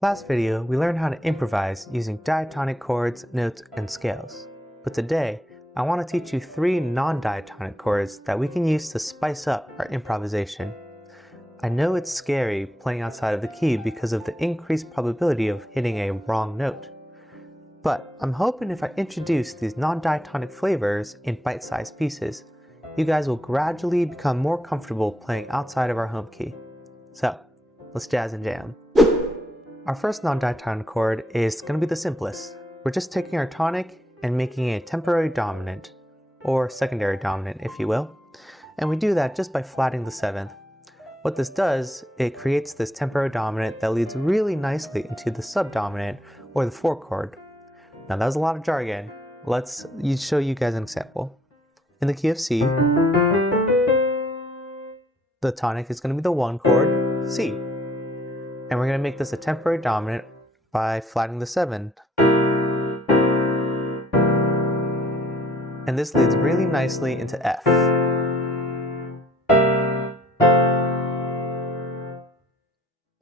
Last video, we learned how to improvise using diatonic chords, notes, and scales. But today, I want to teach you 3 non-diatonic chords that we can use to spice up our improvisation. I know it's scary playing outside of the key because of the increased probability of hitting a wrong note. But I'm hoping if I introduce these non-diatonic flavors in bite-sized pieces, you guys will gradually become more comfortable playing outside of our home key. So, let's jazz and jam. Our first non-diatonic chord is going to be the simplest. We're just taking our tonic and making a temporary dominant, or secondary dominant if you will, and we do that just by flatting the 7th. What this does, it creates this temporary dominant that leads really nicely into the subdominant or the 4 chord. Now that was a lot of jargon. Let's show you guys an example. In the key of C, the tonic is going to be the 1 chord, C. And we're going to make this a temporary dominant by flatting the 7. And this leads really nicely into F.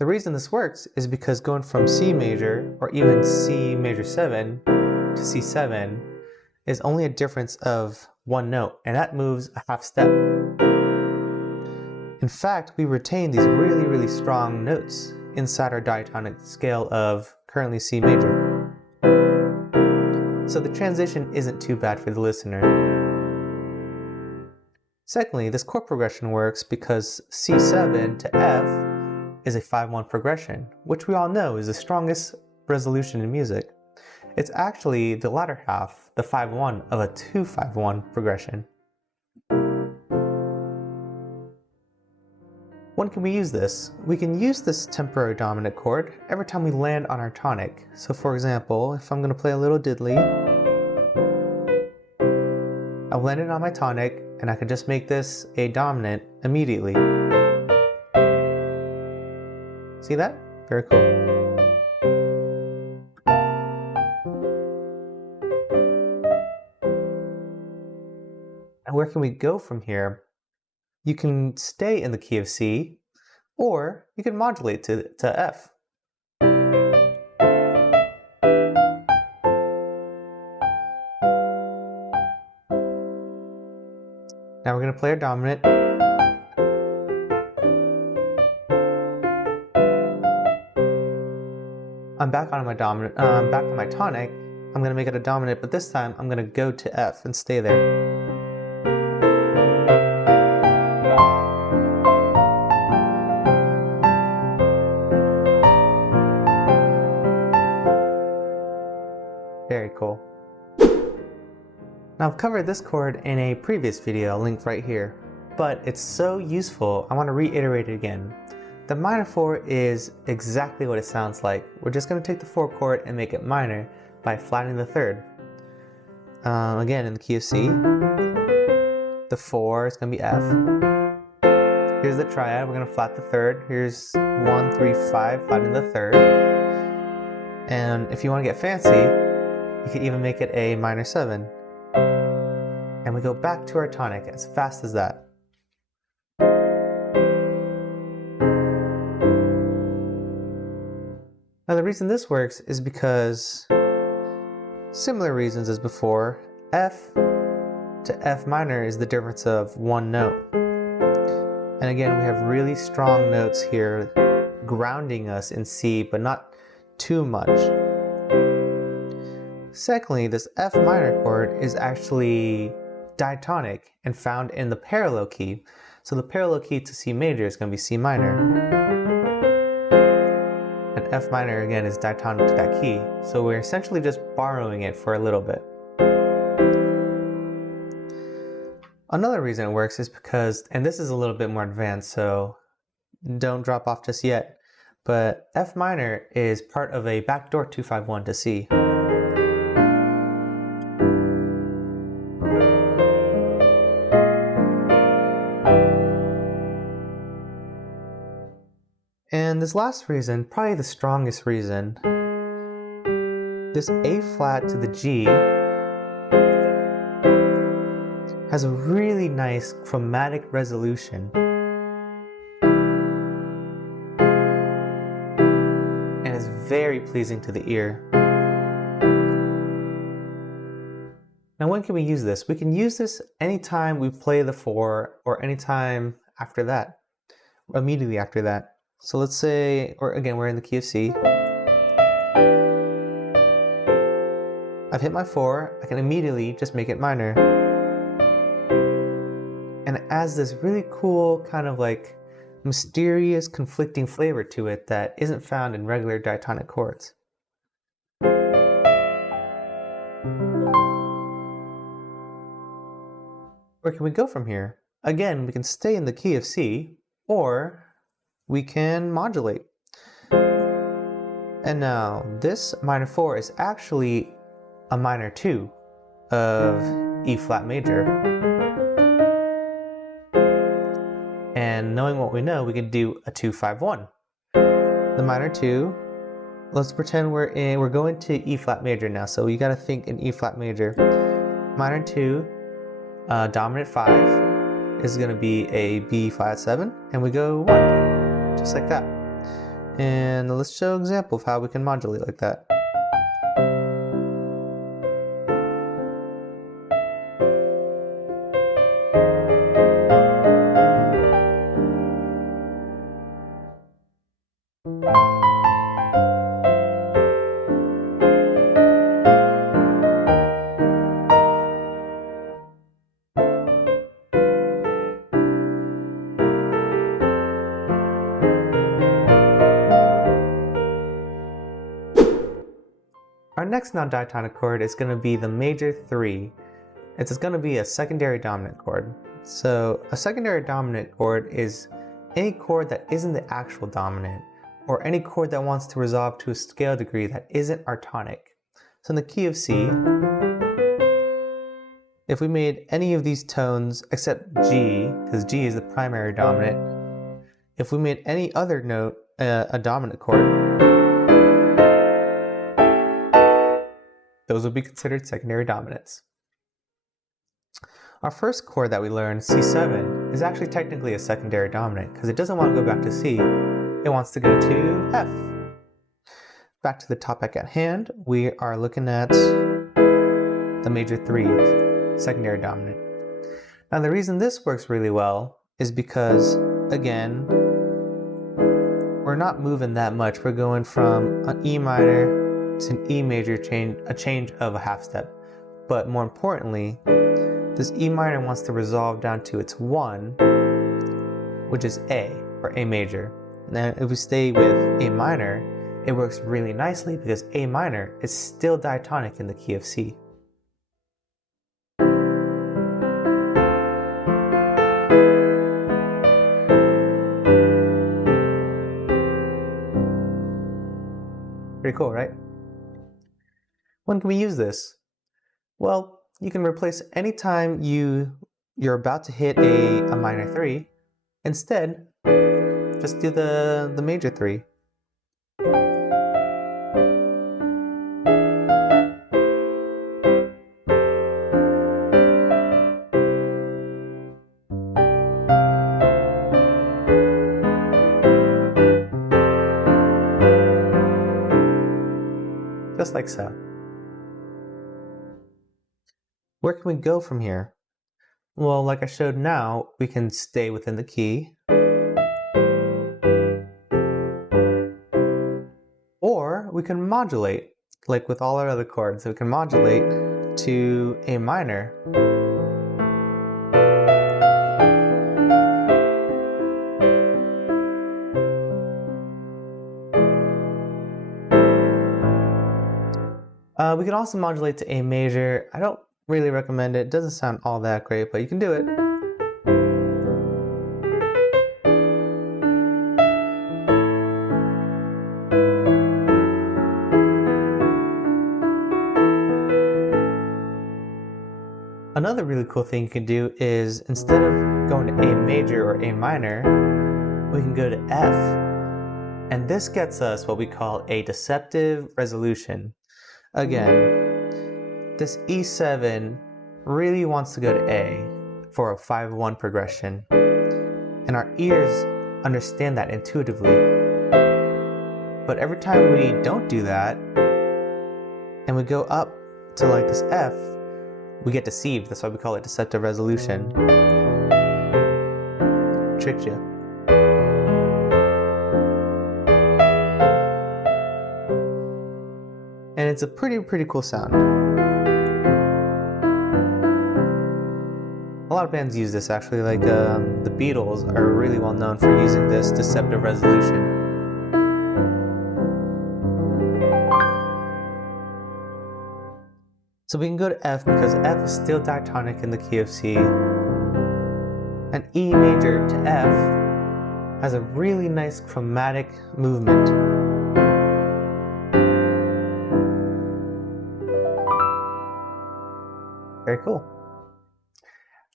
The reason this works is because going from C major, or even C major 7, to C7 is only a difference of 1 note, and that moves a half step. In fact, we retain these really strong notes inside our diatonic scale of currently C major. So the transition isn't too bad for the listener. Secondly, this chord progression works because C7 to F is a 5-1 progression, which we all know is the strongest resolution in music. It's actually the latter half, the 5-1, of a 2-5-1 progression. When can we use this? We can use this temporary dominant chord every time we land on our tonic. So for example, if I'm going to play a little diddly, I've landed on my tonic and I can just make this a dominant immediately. See that? Very cool. And where can we go from here? You can stay in the key of C, or you can modulate to F. Now we're going to play our dominant. I'm back on my dominant. Back on my tonic. I'm going to make it a dominant, but this time I'm going to go to F and stay there. Very cool. Now I've covered this chord in a previous video linked right here, but it's so useful I want to reiterate it again. The minor 4 is exactly what it sounds like. We're just going to take the 4 chord and make it minor by flattening the 3rd. Again, in the key of C, the 4 is going to be F. Here's the triad, we're going to flat the 3rd. Here's 1, 3, 5, flattening the 3rd. And if you want to get fancy, you could even make it a minor 7. And we go back to our tonic as fast as that. Now the reason this works is because, similar reasons as before, F to F minor is the difference of 1 note. And again, we have really strong notes here grounding us in C, but not too much. Secondly, this F minor chord is actually diatonic and found in the parallel key. So the parallel key to C major is going to be C minor. And F minor again is diatonic to that key. So we're essentially just borrowing it for a little bit. Another reason it works is because, and this is a little bit more advanced, so don't drop off just yet, but F minor is part of a backdoor 2-5-1 to C. And this last reason, probably the strongest reason, this A flat to the G has a really nice chromatic resolution. And and is very pleasing to the ear. Now when can we use this? We can use this anytime we play the 4 or anytime after that, immediately after that. So let's say, or again, we're in the key of C. I've hit my 4, I can immediately just make it minor. And it adds this really cool kind of like mysterious conflicting flavor to it that isn't found in regular diatonic chords. Where can we go from here? Again, we can stay in the key of C, or we can modulate. And now this minor 4 is actually a minor 2 of E flat major. And knowing what we know, we can do a 2-5-1. The minor 2, let's pretend we're going to E flat major now, so you gotta think in E flat major. Minor 2, dominant 5 is gonna be a B flat 7, and we go 1, just like that. And let's show an example of how we can modulate like that. Our next non-diatonic chord is going to be the major 3. It's going to be a secondary dominant chord. So a secondary dominant chord is any chord that isn't the actual dominant, or any chord that wants to resolve to a scale degree that isn't our tonic. So in the key of C, if we made any of these tones except G, because G is the primary dominant, if we made any other note a dominant chord, those would be considered secondary dominants. Our first chord that we learned, C7, is actually technically a secondary dominant because it doesn't want to go back to C, it wants to go to F. Back to the topic at hand, we are looking at the major 3, secondary dominant. Now the reason this works really well is because, again, we're not moving that much. We're going from an E minor to an E major change, a change of a half step. But more importantly, this E minor wants to resolve down to its 1, which is A, or A major. Now if we stay with A minor, it works really nicely because A minor is still diatonic in the key of C. Pretty cool, right? When can we use this? Well, you can replace any time you're about to hit a minor 3. Instead, just do the major 3. Just like so. Where can we go from here? Well, like I showed now, we can stay within the key, or we can modulate, like with all our other chords. So we can modulate to A minor. We can also modulate to A major. I don't really recommend it. It doesn't sound all that great, but you can do it. Another really cool thing you can do is, instead of going to A major or A minor, we can go to F. And this gets us what we call a deceptive resolution. Again, this E7 really wants to go to A for a 5-1 progression, and our ears understand that intuitively. But every time we don't do that, and we go up to like this F, we get deceived. That's why we call it deceptive resolution. Tricked you. And it's a pretty cool sound. A lot of bands use this actually, like the Beatles are really well known for using this deceptive resolution. So we can go to F because F is still diatonic in the key of C. And E major to F has a really nice chromatic movement. Very cool.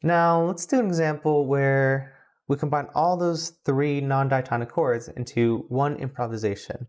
Now let's do an example where we combine all those three non-diatonic chords into one improvisation.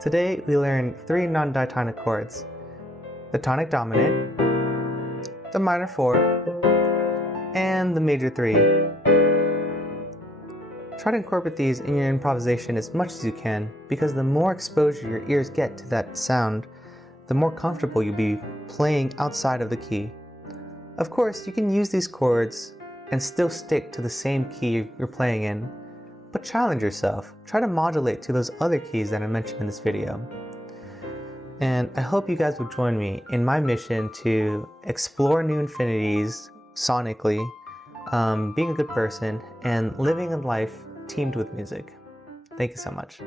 Today we learned three non-diatonic chords: the tonic dominant, the minor 4, and the major 3. Try to incorporate these in your improvisation as much as you can, because the more exposure your ears get to that sound, the more comfortable you'll be playing outside of the key. Of course, you can use these chords and still stick to the same key you're playing in, but challenge yourself. Try to modulate to those other keys that I mentioned in this video. And I hope you guys will join me in my mission to explore new infinities sonically, being a good person, and living a life teamed with music. Thank you so much.